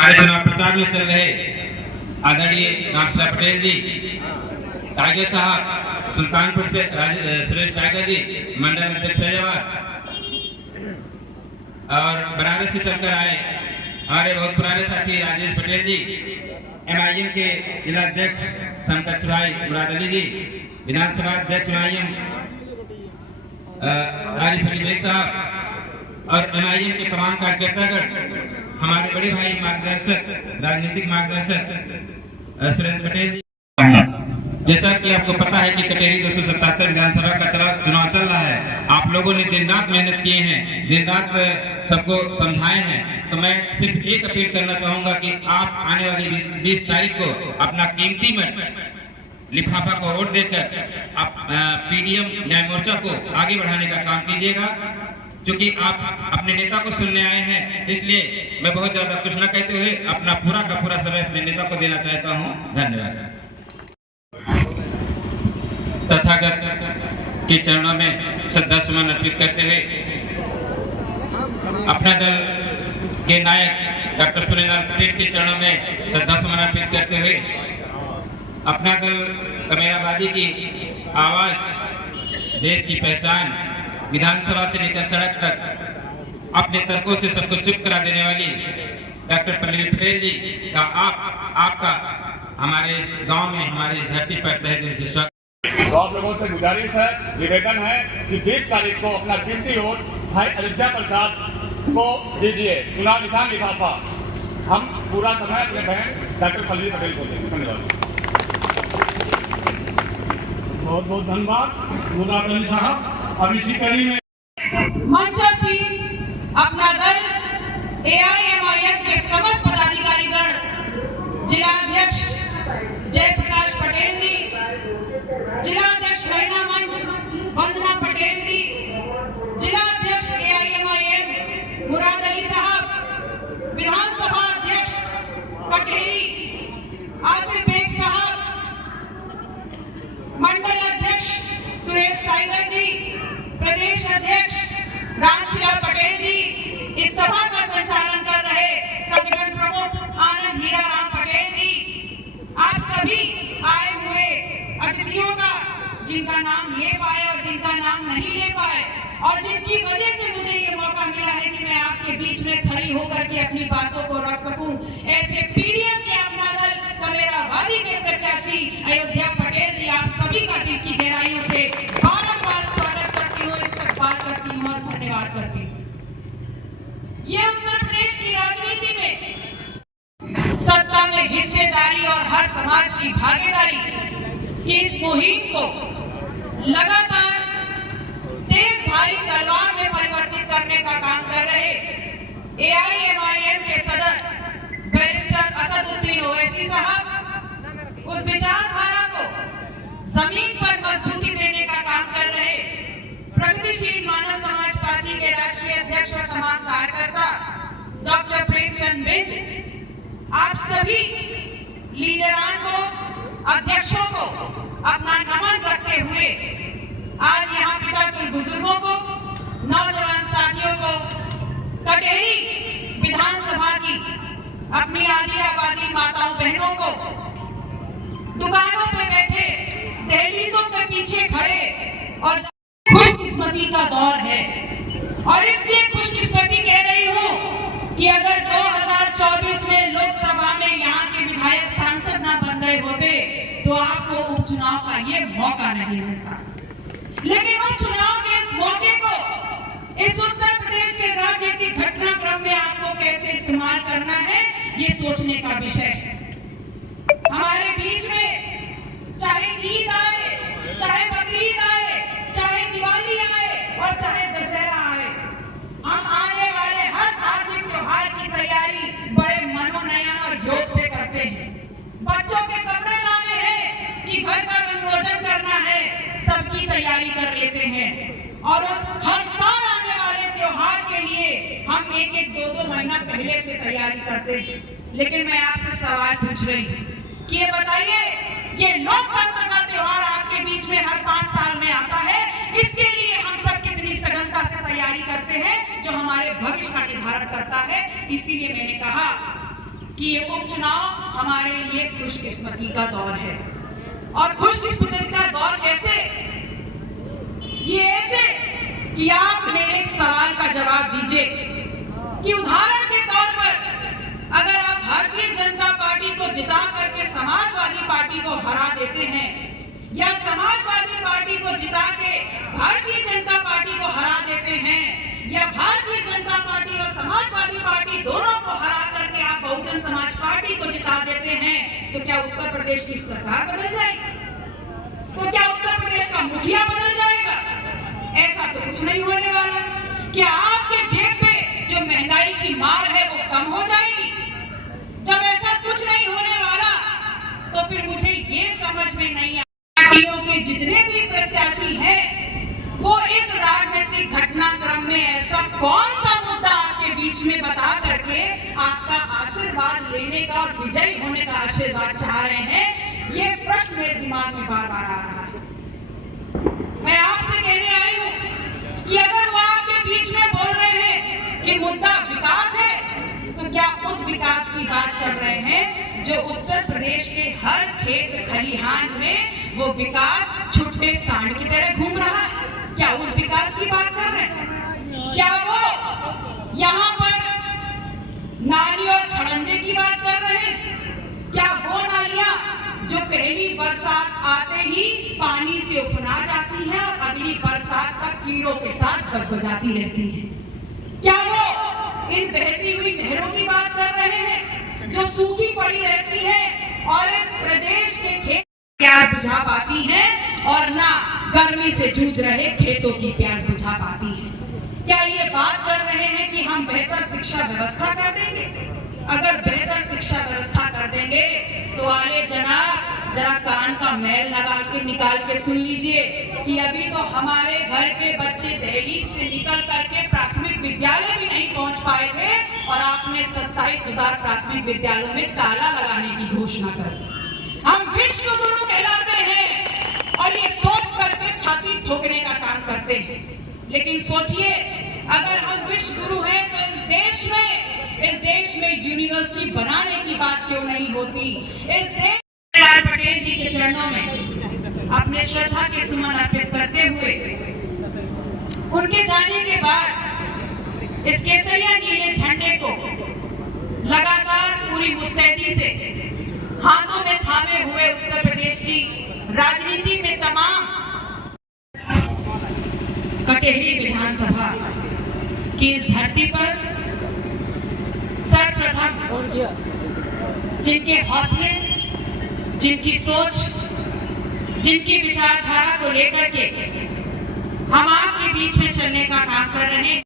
हमारे चुनाव प्रचार में चल रहे आदरणीय रामशिला पटेल जी, टाइगर साहब, सुल्तानपुर से सुरेश टाइगर जी, मंडल अध्यक्ष फैजाबाद, और बनारस से चलकर आए हमारे बहुत पुराने साथी राजेश पटेल जी, MIM के जिला अध्यक्ष संकट भाई मुराद अली जी, विधानसभा अध्यक्ष MIM राजीव अली बेग साहब और MIM के तमाम कार्यकर्तागण, हमारे बड़े भाई मार्गदर्शक, राजनीतिक मार्गदर्शक सुरेश पटेल जी। जैसा कि आपको पता है कि कटेरी 277 विधानसभा का चुनाव चल रहा है। आप लोगों ने दिन रात मेहनत किए हैं, दिन रात सबको समझाए हैं, तो मैं सिर्फ एक अपील करना चाहूंगा कि आप आने वाली 20 तारीख को अपना कीमती मत लिफाफा को वोट देकर आप PDM न्याय मोर्चा को आगे बढ़ाने का काम कीजिएगा। क्योंकि आप अपने नेता को सुनने आए हैं, इसलिए मैं बहुत ज्यादा कुछ न कहते हुए अपना पूरा का पूरा समय अपने नेता को देना चाहता हूं। धन्यवाद। तथागत के चरणों में श्रद्धा सुमन अर्पित करते हुए अपना दल के नायक डॉक्टर सुरेंद्र पटेल के चरणों में श्रद्धा सुमन अर्पित करते हुए अपना दल कमेराबादी की आवाज, देश की पहचान, विधानसभा से लेकर सड़क तक अपने तर्कों से सबको चुप करा देने वाली डॉक्टर पल्लवी पटेल जी का आपका हमारे इस गांव में, हमारे इस धरती पर तहे दिल से स्वागत। तो आप लोगों से गुजारिश है, निवेदन है कि 20 तारीख को अपना कीमती वोट भाई अयोध्या प्रसाद को दीजिए। चुनाव निशान लिफाफा हम पूरा समय अपने बहन डॉक्टर पल्लवी पटेल को देंगे। धन्यवाद। बहुत बहुत धन्यवाद मुराद अली साहब। अब इसी कड़ी में मंचा सिंह अपना दल AIMIM के समस्त पदाधिकारीगण, जिला अध्यक्ष जयप्रकाश पटेल जी, जिला अध्यक्ष महिला मंच वंदना पटेल जी, जिला अध्यक्ष AIMIM मुराद अली साहब, विधानसभा अध्यक्ष कटेरी आसिफ बेग साहब, मंडल अध्यक्ष सुरेश टाइगर जी, प्रदेश अध्यक्ष रामशिला पटेल जी, इस सभा का संचालन कर रहे संगठन प्रमुख आनंद हीराराम पटेल जी, आप सभी आए हुए अतिथियों का, जिनका नाम ले पाए और जिनका नाम नहीं ले पाए, और जिनकी वजह से मुझे ये मौका मिला है कि मैं आपके बीच में खड़ी होकर के अपनी बातों को रख सकूं, ऐसे PDM के अपना दल कमेराबादी के प्रत्याशी अयोध्या पटेल जी, आप सभी का दिल की गहराइयों से बार-बार स्वागत करती हूँ, इस्तकबाल करती हूँ और धन्यवाद करती हूँ। ये उत्तर प्रदेश की राजनीति में सत्ता में हिस्सेदारी और हर समाज की भागीदारी की इस मुहिम को लगातार तेज धारी तलवार में परिवर्तित करने का काम कर रहे AIMIM के सदर बैरिस्टर असदुद्दीन ओवैसी साहब उस विचारधारा को जमीन पर मजबूती देने का काम कर रहे प्रगतिशील मानव समाज पार्टी के राष्ट्रीय अध्यक्ष और तमाम कार्यकर्ता डॉक्टर प्रेमचंद बिंद, आप सभी लीडरान को, अध्यक्षों को अपना नमन रखते हुए आज यहाँ पितातुल बुजुर्गों को, नौजवान साथियों को, कटेरी विधानसभा की अपनी आदिलाबादी माताओं बहनों को, दुकानों पे बैठे, दहलीजों के पीछे खड़े, और खुशकिस्मती का दौर है और इसलिए खुशकिस्मती कह रही हूँ कि अगर 2024 में लोकसभा में यहाँ के विधायक सांसद ना बन गए होते तो आपको उपचुनाव का ये मौका नहीं मिलता। लेकिन उपचुनाव के इस मौके को इस उत्तर प्रदेश के राजनीतिक घटनाक्रम में आपको कैसे इस्तेमाल करना है, ये सोचने का विषय है। हमारे बीच में चाहे ईद आए, चाहे बकरीद आए, चाहे दिवाली आए और चाहे दशहरा आए, हम आने वाले हर धार्मिक त्योहार की तैयारी बड़े मनोनयन और योग से करते हैं। बच्चों के कपड़े लाने हैं कि घर का विमोचन करना है, सबकी तैयारी कर लेते हैं और उस हर साल आने वाले त्योहार के लिए हम एक 2-2 महीना पहले से तैयारी करते हैं। लेकिन मैं आपसे सवाल पूछ रही हूँ कि ये बताइए, ये लोकतंत्र का त्योहार आपके बीच में हर 5 साल में आता है, इसके लिए हम सब कितनी सघनता से तैयारी करते हैं, जो हमारे भविष्य का निर्धारण करता है। इसीलिए मैंने कहा कि ये उपचुनाव हमारे लिए खुशकिस्मती का दौर है। और खुशकिस्मती का दौर कैसे? ये ऐसे कि आप मेरे सवाल का जवाब दीजिए कि उदाहरण के तौर पर अगर आप भारतीय जनता पार्टी को जिता करके समाजवादी पार्टी को हरा देते हैं, या समाजवादी पार्टी को जिता के भारतीय जनता पार्टी को हरा देते हैं, या भारतीय जनता पार्टी और समाजवादी पार्टी दोनों को हरा करके आप बहुजन समाज पार्टी को जिता देते हैं, तो क्या उत्तर प्रदेश की सरकार बदल जाएगी? तो क्या उत्तर प्रदेश का मुखिया बदल जाएगा? ऐसा तो कुछ नहीं होने वाला। क्या आपके जेब पे जो महंगाई की मार है वो कम हो जाएगी? जब ऐसा कुछ नहीं होने वाला तो फिर मुझे ये समझ में नहीं पार्टियों के जितने भी प्रत्याशी हैं वो इस राजनीतिक घटनाक्रम में ऐसा कौन सा मुद्दा आपके बीच में बता करके आपका आशीर्वाद लेने का और विजयी होने का आशीर्वाद चाह रहे हैं, ये प्रश्न मेरे दिमाग में बार बार आ रहा है। मैं आपसे कहने आई हूँ कि अगर वो आपके बीच में बोल रहे हैं कि मुद्दा विकास है, तो क्या उस विकास की बात कर रहे हैं जो उत्तर प्रदेश के हर खेत खलिहान में वो विकास छुट्टे सांड की तरह घूम रहा है? क्या उस विकास की बात कर रहे हैं? क्या वो यहाँ पर नाली और खड़ंजे की बात कर रहे हैं? क्या वो नालियां जो पहली बरसात आते ही पानी से उफना जाती हैं और अगली बरसात तक कीड़ों के साथ बजाती रहती हैं? क्या वो इन बहती हुई नहरों की बात कर रहे हैं जो सूखी पड़ी रहती है और इस प्रदेश के खेत प्यास बुझा पाती है और ना गर्मी से जूझ रहे खेतों की प्यास बुझा पाती है? क्या ये बात कर रहे हैं कि हम बेहतर शिक्षा व्यवस्था कर देंगे? अगर बेहतर शिक्षा व्यवस्था कर देंगे तो आले जनाब जरा कान का मैल लगा के निकाल के सुन लीजिए कि अभी तो हमारे घर के बच्चे दहलीज से निकल करके प्राथमिक विद्यालय भी नहीं पहुंच पाए थे और आपने 27,000 प्राथमिक विद्यालयों में ताला लगाने की घोषणा कर दी। हम विश्व गुरु कहलाते हैं और ये सोच करके छाती ठोकने का काम करते हैं। लेकिन सोचिए, अगर हम विश्व गुरु हैं तो इस देश में यूनिवर्सिटी बनाने की बात क्यों नहीं होती? इस देश सरदार पटेल जी के चरणों में अपने श्रद्धा के सुमन अर्पित करते हुए उनके जाने के बाद इस केसरिया नीले झंडे को लगातार पूरी मुस्तैदी से हाथों में थामे हुए उत्तर प्रदेश की राजनीति में तमाम कटेहरी विधानसभा की इस धरती पर सर्वप्रथम जिनके हौसले, जिनकी सोच, जिनकी विचारधारा को लेकर के हम आपके बीच में चलने का काम कर रहे हैं